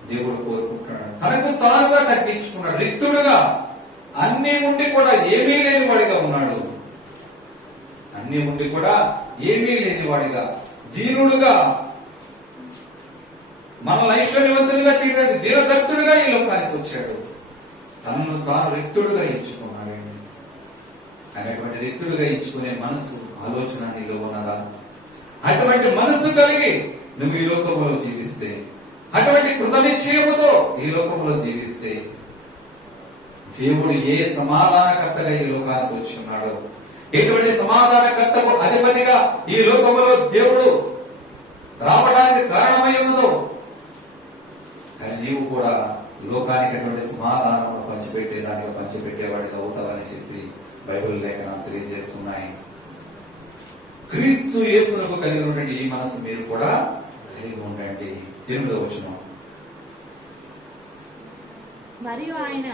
దేవుడు కోరుకుంటున్నాడు. తనకు తానుగా తగ్గించుకున్నాడు, రిక్తుడుగా, అన్ని ఉండి కూడా ఏమీ లేని వాడిగా ఉన్నాడు. అన్ని ఉండి కూడా ఏమీ లేని వాడిగా, దీనుడుగా, మనల్ని ఐశ్వర్యవంతులుగా చేయడానికి దీనదత్తుడుగా ఈ లోకానికి వచ్చాడు. తనను తాను రిక్తుడుగా ఇచ్చుకున్నాడండి. అనేటువంటి రిక్తుడుగా ఇచ్చుకునే మనసు, ఆలోచన నీలో ఉన్నదా? అటువంటి మనసు కలిగి నువ్వు ఈ లోకంలో జీవిస్తే, అటువంటి కృతనిశ్చయముతో ఈ లోకంలో జీవిస్తే, దేవుడు ఏ సమాధానకర్తగా ఈ లోకానికి వచ్చి ఉన్నాడో, ఎటువంటి సమాధానకర్తకు అధిపతిగా ఈ లోకంలో దేవుడు రావడానికి కారణమై ఉన్నదో, కానీ నీవు కూడా లోకానికి అటువంటి సమాధానం పంచిపెట్టేవాడిగా అవుతావని చెప్పి బైబిల్ లేఖనాలు తెలియజేస్తున్నాయి. క్రీస్తు యేసునకు కలిగి ఉండండి, ఈ మనసు మీరు కూడా కలిగి ఉండండి. 8వ వచనం, మరియు ఆయన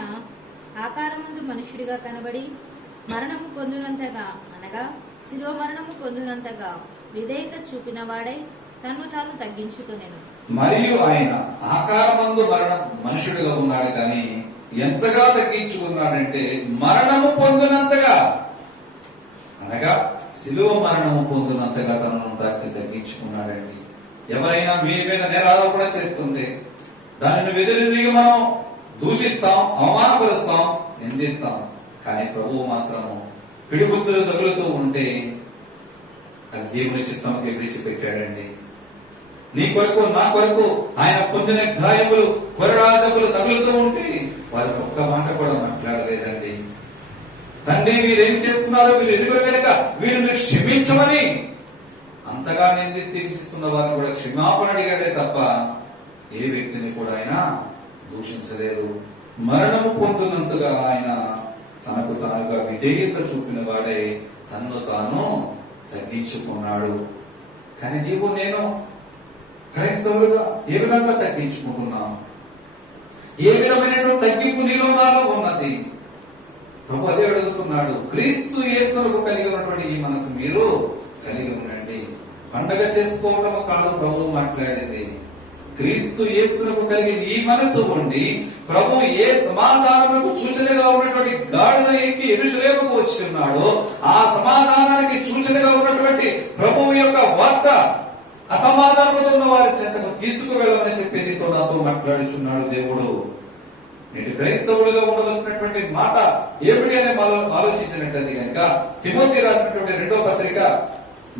ఆకారమందు మనుషుడిగా కనబడి మరణము పొందినంతగా, అనగా శిలువ మరణము పొందినంతగా విధేయత చూపిన వాడై తను తాను తగ్గించుకునేను. మరియు ఆయన ఆకారమందు మనుషుడిగా ఉన్నాడు, కానీ ఎంతగా తగ్గించుకున్నాడంటే మరణము పొందినంతగా, అనగా శిలువ మరణము పొందినంతగా తనను తగ్గించుకున్నాడండి. ఎవరైనా మీ మీద నేరారోపణ చేస్తుంటే దానిని వెదిరి మనం దూషిస్తాం, అవమానపరుస్తాం, నిందిస్తాం. కానీ ప్రభువు మాత్రము పిడిబుద్ధులు తగులుతూ ఉంటే అది దేవుని చిత్తంకి విడిచిపెట్టాడండి. నీ కొరకు నా కొరకు ఆయన పొందిన గాయములు, కొరడాదములు తగులుతూ ఉంటే వారి ఒక్క మాట కూడా మాట్లాడలేదండి. తండ్రి వీరేం చేస్తున్నారో వీరు ఎదుగురు కనుక వీరిని క్షమించమని అంతగా నిందిస్తే హింసిస్తున్న వారిని కూడా క్షమాపణ అడిగాడే తప్ప ఏ వ్యక్తిని కూడా ఆయన దూషించలేదు. మరణము పొందినంతగా ఆయన తనకు తానుగా విధేయత చూపిన వాడే తన్ను తాను తగ్గించుకున్నాడు. కానీ నీవు నేను క్రైస్తవులుగా ఏ విధంగా తగ్గించుకుంటున్నాం? ఏ విధమైనటువంటి తగ్గింపు నీలో నాలో ఉన్నది? ప్రభు అదే అడుగుతున్నాడు. క్రీస్తు యేసునకు కలిగి ఉన్నటువంటి ఈ మనసు మీరు కలిగి ఉండండి. పండగ చేసుకోవడం కాదు ప్రభు మాట్లాడింది. క్రీస్తు యేసునకు కలిగి ఈ మనసు ఉండి ప్రభు ఏ సమాధానములకు సూచనగా ఉన్నటువంటి గాడిద ఎక్కి యెరూషలేముకు వచ్చి ఉన్నాడో ఆ సమాధానానికి సూచనగా ఉన్నటువంటి ప్రభువు యొక్క వార్త, అసమాధానంతో ఉన్న వారి చెంతకు తీసుకువెళ్ళమని చెప్పి నీతో నాతో మాట్లాడుచున్నాడు దేవుడు. నేటి క్రైస్తవులుగా ఉండవలసినటువంటి మాట ఏమిటి అని మనం ఆలోచించినట్లయితే కనుక తిమోతి రాసినటువంటి 2వ పత్రిక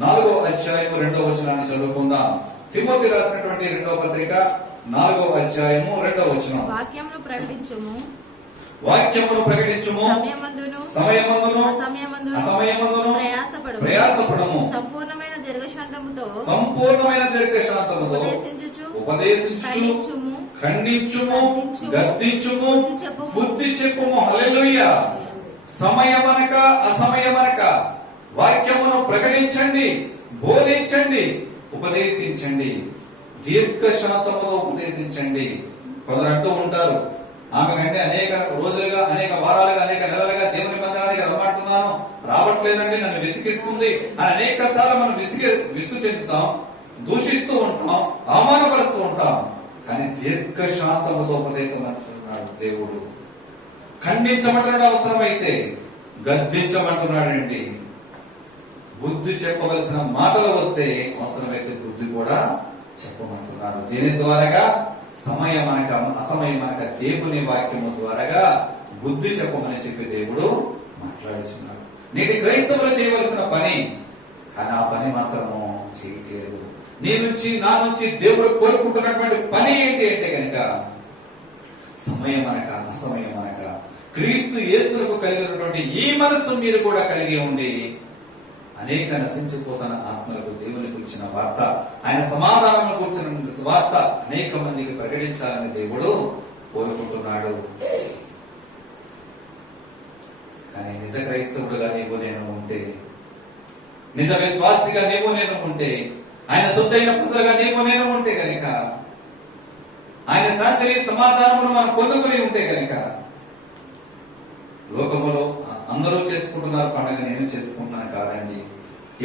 4వ అధ్యాయము 2వ వచనాన్ని చదువుకుందాం. తిమోతి రాసినటువంటి 2వ పత్రిక 4వ అధ్యాయము 2వ వచనం. వాక్యమును ప్రకటించుము, సమయమందును అసమయమందును ప్రయాసపడము, సంపూర్ణమైన దీర్ఘశాంతముతో ఉపదేశించుచు ఖండించుము, గద్దించుము, బుద్ధి చెప్పుము. హల్లెలూయా. సమయమనక అసమయమనక వాక్యమును ప్రకటించండి, బోధించండి, ఉపదేశించండి. దీర్ఘశాంతముతో ఉపదేశించండి. కొందరు అంటూ ఉంటారు, ఆమె కంటే అనేక రోజులుగా, అనేక వారాలుగా, అనేక నెలలుగా దేవుని మందిరానికి రమ్మంటున్నాను, రావట్లేదండి, నన్ను విసిగిస్తుంది అని అనేక సార్లు మనం విసుగు చెందుతాం, దూషిస్తూ ఉంటాం, అవమానపరుస్తూ ఉంటాం. కానీ దీర్ఘశాంతముతో ఉపదేశం అంటున్నాడు దేవుడు. ఖండించమంటున్నాడు, అవసరమైతే గద్దించమంటున్నాడండి. బుద్ధి చెప్పవలసిన మాటలు వస్తే అవసరమైతే బుద్ధి కూడా చెప్పమంటున్నాడు. దీని ద్వారాగా సమయమనక అసమయమనక దేవుని వాక్యము ద్వారాగా బుద్ధి చెప్పమని చెప్పి దేవుడు మాట్లాడుచున్నాడు. నేటి క్రైస్తవులు చేయవలసిన పని, కానీ ఆ పని మాత్రము చేయట్లేదు. నీ నుంచి నా నుంచి దేవుడు కోరుకుంటున్నటువంటి పని ఏంటి అంటే కనుక సమయమనక అసమయమనక క్రీస్తు యేసుకు కలిగినటువంటి ఈ మనస్సు మీరు కూడా కలిగి ఉండి అనేక నశించిపోతున్న ఆత్మలకు దేవుని గురించిన వార్త, ఆయన సమాధానం గురించిన వార్త అనేక మందికి ప్రకటించాలని దేవుడు కోరుకుంటున్నాడు. కానీ నిజ క్రైస్తవుడుగా నీవు నేను ఉంటే, నిజ విశ్వాసిగా నీవు నేను ఉంటే, ఆయన సొత్తైన ప్రజలుగా నీవు నేను ఉంటే కనుక, ఆయన శాంతిని సమాధానమును మనం పొందుకుని ఉంటే కనుక, లోకములో అందరూ చేసుకుంటున్నారు పండుగ, నేను చేసుకుంటున్నాను కాదండి.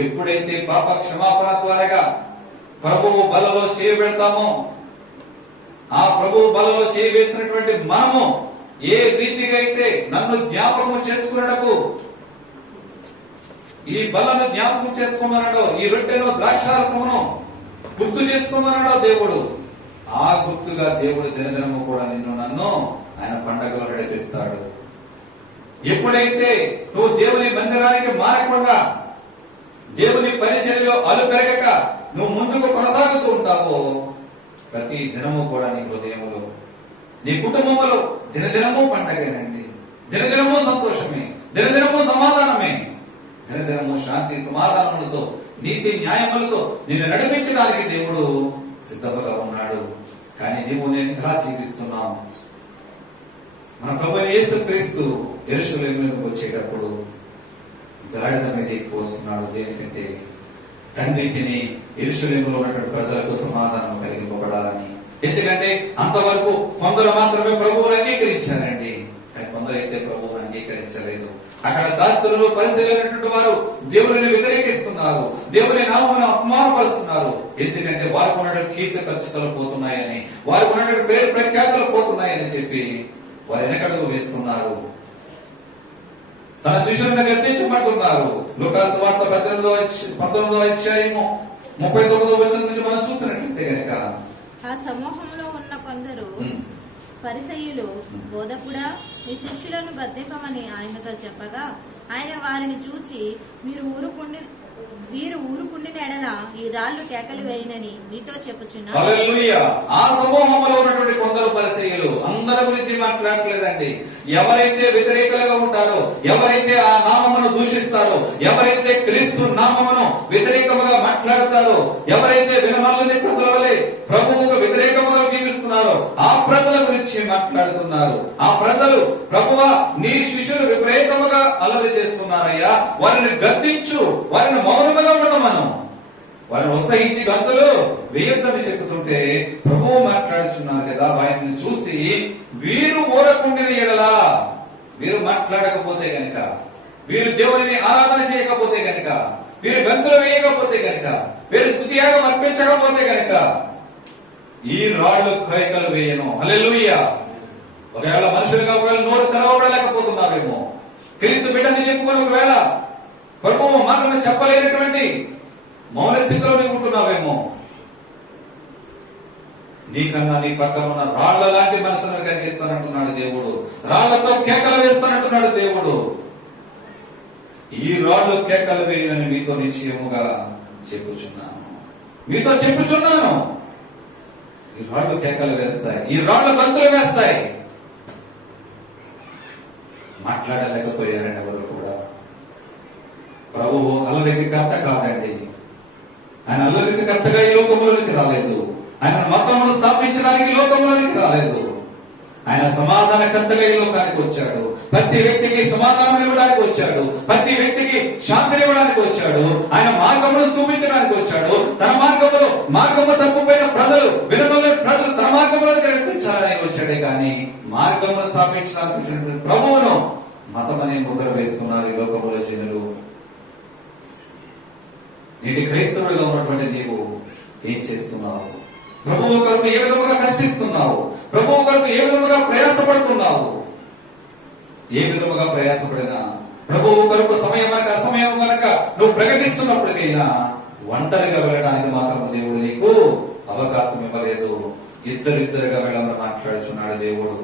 ఎప్పుడైతే పాప క్షమాపణ ద్వారాగా ప్రభువు బలలో చేయబెడతామో, ఆ ప్రభువు బలలో చేయవేసినటువంటి మనము ఏ రీతిగా అయితే నన్ను జ్ఞాపకం చేసుకున్నటకు ఈ బలను జ్ఞాపకం చేసుకోమన్నాడో, ఈ రొట్టెను ద్రాక్షారసమును గుర్తు చేసుకోమన్నాడో దేవుడు, ఆ గుర్తుగా దేవుడు దినదినము కూడా నిన్ను నన్ను ఆయన పండగలో నడిపిస్తాడు. ఎప్పుడైతే నువ్వు దేవుని మందిరానికి మారకుండా, దేవుని పరిచర్యలో అలుపెరగక నువ్వు ముందుకు కొనసాగుతూ ఉంటావో, ప్రతి దినము కూడా నీ హృదయములో, నీ కుటుంబంలో దినదినము పండగేనండి, దినదినము సంతోషమే, దినదినము సమాధానమే, దినదినము శాంతి సమాధానములతో, నీతి న్యాయములతో నిన్ను నడిపించడానికి దేవుడు సిద్ధముగా ఉన్నాడు. కానీ నీవు నేను ఎలా జీవిస్తున్నాం? మన ప్రభువైన యేసుక్రీస్తు యెరూషలేముకు వచ్చేటప్పుడు గాడిద మీద కోస్తున్నాడు. దేనికంటే తండ్రికి యెరూషలేములో ఉన్నటువంటి ప్రజలకు సమాధానం కలిగింపబడాలని. ఎందుకంటే అంతవరకు కొందరు మాత్రమే ప్రభువును అంగీకరించారండి, కానీ కొందరైతే ప్రభువును అంగీకరించలేదు. అక్కడ శాస్త్రులు పరిశీలైనటువంటి వారు దేవుని వ్యతిరేకిస్తున్నారు, దేవుని నామమును అపమానపరుస్తున్నారు. ఎందుకంటే వారికి ఉన్నటువంటి కీర్తి ప్రతిష్టలు పోతున్నాయని, వారికి ఉన్నటువంటి పేరు ప్రఖ్యాతులు పోతున్నాయని చెప్పి వారి వెనకడుగు వేస్తున్నారు. తన శిష్యులను గద్దించమంటున్నారు. లూకాసు సువార్త 19వ అధ్యాయము 39వ వచనం నుంచి మనం చూసినట్లయితే కనుక, ఆ సమూహంలో ఉన్న కొందరు పరిసయ్యులు, బోధకుడా, మీ శిష్యులను గద్దెంపమని ఆయనతో చెప్పగా, ఆయన వారిని చూచి, వీరు ఊరుకుండిన ఎడల ఈ రాళ్లు కేకలు వేయనని మీతో చెప్పుచున్నా. హల్లెలూయా. ఆ సమూహంలో ఉన్నటువంటి కొందరు పరిసయ్యులు, అందరి గురించి మాట్లాడలేదండి. ఎవరైతే వ్యతిరేకులుగా ఉంటారో, ఎవరైతే ఆ నామమును దూషిస్తారో, ఎవరైతే క్రీస్తు నామమును వ్యతిరేకముగా మాట్లాడతారో, ఎవరైతే వినమాలని ప్రజల వలె ప్రభువుకు వ్యతిరేకముగా జీవిస్తున్నారో, ఆ ప్రజల గురించి మాట్లాడుతున్నారు. ఆ ప్రజలు, ప్రభువా నీ శిష్యులు విపరీతముగా అల్లరి చేస్తున్నారయ్యా, వారిని గద్దించు, వారిని మౌనముగా ఉండమను, వారిని ఉత్సహించి గంతులు వేయొద్దని చెబుతుంటే ప్రభువు మాట్లాడుచున్నారు కదా. వారిని చూసి వీరు ఊరకుండిన ఎడలా, వీరు మాట్లాడకపోతే గనుక, వీరు దేవుని ఆరాధన చేయకపోతే గనుక, వీరు గంతులు వేయకపోతే గనుక, వీరు స్తుతియాగం అర్పించకపోతే గనుక ఈ రాళ్లు కైకలు వేయను. హల్లెలూయా. ఒకవేళ మనుషులుగా ఒకవేళ నోరు తెరవబడలేకపోతున్నావేమో, క్రీస్తు బిడ్డని చెప్పుకొని ఒకవేళ ప్రభువు మాటను చెప్పలేనటువంటి మౌన స్థితిలో ఉంటున్నావేమో, నీకన్నా నీ పక్కన ఉన్న రాళ్ల లాంటి మనసును కలిగిస్తానంటున్నాడు దేవుడు. రాళ్లతో కేకలు వేస్తానంటున్నాడు దేవుడు. ఈ రాళ్ళు కేకలు వేయనని మీతో నిశ్చయముగా చెప్పుచున్నాను. మీతో చెప్పుచున్నాను. ఈ రాళ్ళు కేకలు వేస్తాయి, ఈ రాళ్ళు గంతులు వేస్తాయి. మాట్లాడలేకపోయారని ఎవరు కూడా. ప్రభువు అల్లరికి కర్త కాదండి. ఆయన అల్లరికి కర్తగా ఈ లోకంలోనికి రాలేదు. ఆయన మతమును స్థాపించడానికి లోకంలోనికి రాలేదు. ఆయన సమాధానకర్తగా ఈ లోకానికి వచ్చాడు. ప్రతి వ్యక్తికి సమాధానం ఇవ్వడానికి వచ్చాడు. ప్రతి వ్యక్తికి శాంతిని ఇవ్వడానికి వచ్చాడు. ఆయన మార్గమును చూపించడానికి వచ్చాడు. తన మార్గము తప్పుపోయిన ప్రజలు, వినలేని ప్రజలు తన మార్గంలో నడిపించాలని వచ్చాడే కానీ మార్గమును స్థాపించడానికి వచ్చినటువంటి ప్రభువును మతమనే ముద్ర వేస్తున్నారు ఈ లోకములో జనులు. నీటి క్రైస్తవుడిగా ఉన్నటువంటి నీవు ఏం చేస్తున్నావు? ప్రభువు కొరకు ఏ విధముగా కష్టిస్తున్నావు? ప్రభువు కొరకు ఏ విధముగా ప్రయాసపడుతున్నావు? ఏ విధముగా ప్రయాసపడినా ప్రభువు కొరకు అసమయం కనుక నువ్వు ప్రకటిస్తున్నప్పటికైనా ఒంటరిగా వెళ్ళడానికి మాత్రం దేవుడు నీకు అవకాశం ఇవ్వలేదు. ఇద్దరిద్దరుగా వెళ్ళమని మాట్లాడుచున్నాడు దేవుడు.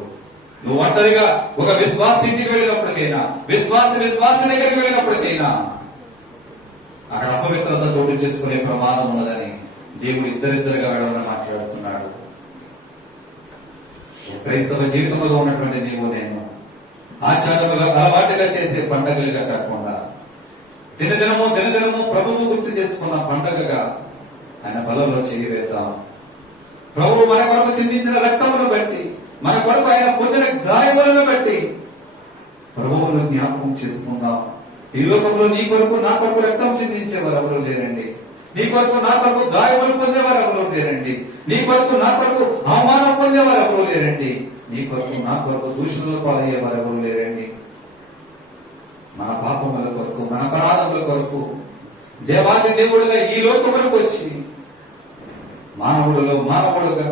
నువ్వు ఒంటరిగా ఒక విశ్వాసి ఇంటికి వెళ్ళినప్పటికైనా, విశ్వాసి దగ్గరికి వెళ్ళినప్పటికైనా అక్కడ అపవిత్రత చోటు చేసుకునే ప్రమాదం ఉన్నదని దేవుడు ఇద్దరిద్దరుగా వెళ్ళమని మాట్లాడుతున్నాడు. క్రైస్తవ జీవితంలో ఉన్నటువంటి నీవు నేను ఆచారముగా అలవాటుగా చేసే పండగలుగా కాకుండా దినదినము ప్రభువు గుర్తు చేసుకున్న పండగగా ఆయన బలంలో చేయి వేద్దాం. ప్రభువు మన కొరకు చిందించిన రక్తమును బట్టి, మన కొరకు ఆయన పొందిన గాయములను బట్టి ప్రభువును జ్ఞాపకం చేసుకుందాం. ఈ లోకంలో నీ కొరకు నా కొరకు రక్తం చిందించేవారు ఎవరు లేరండి. నీ కొరకు నా కొరకు గాయములు పొందేవారు ఎవరు లేరండి. నీ కొరకు నా కొరకు అవమానం పొందేవారు ఎవరు లేరండి. నీ కొరకు నా కొరకు దూషణలు పాలయ్యేవారు ఎవరు లేరండి. మన పాపముల కొరకు, మన అపరాధముల కొరకు దేవాది దేవుడుగా ఈ లోకములకు వచ్చి మానవుడుగా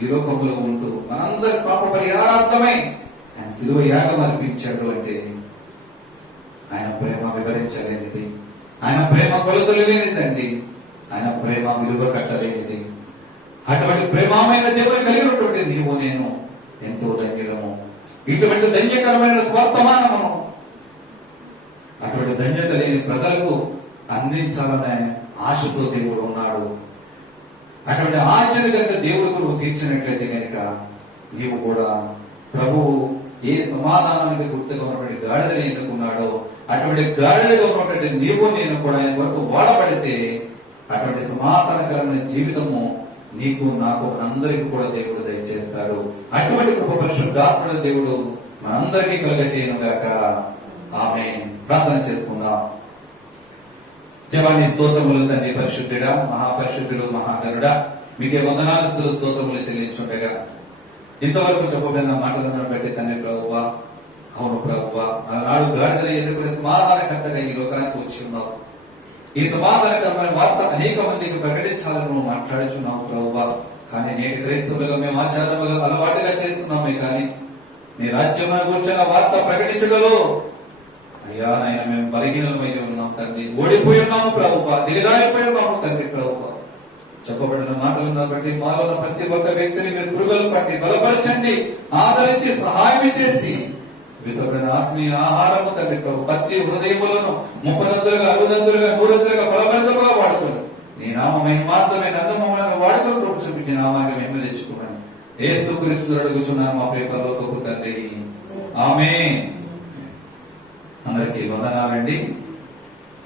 ఈ లోకములో ఉంటూ మనందరి పాప పరిహారార్థమై ఆయన శిలువ యాగం అర్పించాడు అంటే ఆయన ప్రేమ వివరించలేనిది, ఆయన ప్రేమ కొలతలు లేనిదండి, ఆయన ప్రేమ విలువ కట్టలేనిది. అటువంటి ప్రేమమైన దేవుని కలిగినటువంటి నీవు నేను ఎంతో ధన్యులము. ఇటువంటి ధన్యకరమైన స్వర్తమానము అటువంటి ధన్యత లేని ప్రజలకు అందించాలనే ఆశతో దేవుడు ఉన్నాడు. అటువంటి ఆశని కనుక దేవుడికి నువ్వు తీర్చినట్లయితే కనుక నీవు కూడా ప్రభువు ఏ సమాధానానికి గుర్తుగా ఉన్నటువంటి గాడిదని ఎన్నుకున్నాడో అటువంటి గాడిదగా ఉన్నటువంటి నీవు నేను కూడా ఆయన వరకు వాడబడితే అటువంటి సమాధానకరమైన జీవితము నీకు నాకు మనందరికీ కూడా దేవుడు దయచేస్తాడు. అటువంటి గొప్ప పరిశుద్ధాత్ముడు దేవుడు మనందరికీ కలుగజేయను గాక. ఆమేన్. ప్రార్థన చేసుకుందాం. దేవాని స్తోత్రములు తండ్రి, పరిశుద్ధుడా, మహాపరిశుద్ధుడు, మహాగరుడా, మీకే వందనాలు స్తోత్రములు చెల్లించుండగా ఇంతవరకు చెప్పబడిన మాటలను బట్టి తండ్రి ప్రభువా, అవును ప్రభువా, ఆనాడు గాడిదలు ఎదుర్కొనే సమాధానకర్తగా ఈ లోకానికి వచ్చి ఉన్నావు. ఈ సమాధానకరమైన వార్త అనేక మందికి ప్రకటించాలని నువ్వు మాట్లాడుచున్నావు ప్రభువా. కానీ నేటి క్రైస్తవులుగా మేము ఆచారముగా అలవాటుగా చేస్తున్నామే కానీ నీ రాజ్యమున కూర్చున్న వార్త ప్రకటించడంలో అయ్యా నాయన మేము బలహీనమై ఉన్నాం తండ్రి, ఓడిపోయి ఉన్నాము ప్రభువా, దిగజారిపోయి ఉన్నాము తండ్రి ప్రభువా. చెప్పబడిన మాటలను బట్టి మాలో ఉన్న ప్రతి ఒక్క వ్యక్తిని మీరు పురుగులు పట్టి బలపరచండి, ఆదరించి సహాయం చేసి విధమైన ఆత్మీయ ఆహారము తండ్రి ప్రభు ప్రతి హృదయములను 30 60 100 బలభరితముగా వాడుకోండి. నీ నామమైన మాత్రమే నన్ను మమ్మల్ని వాడుకొని ప్రభు చూపించి నామాన్ని మేము తెచ్చుకోమని యేసుక్రీస్తు అడుగుచున్నాను మా పేపర్లో తండ్రి. ఆమేన్. అందరికీ వందనాలండి.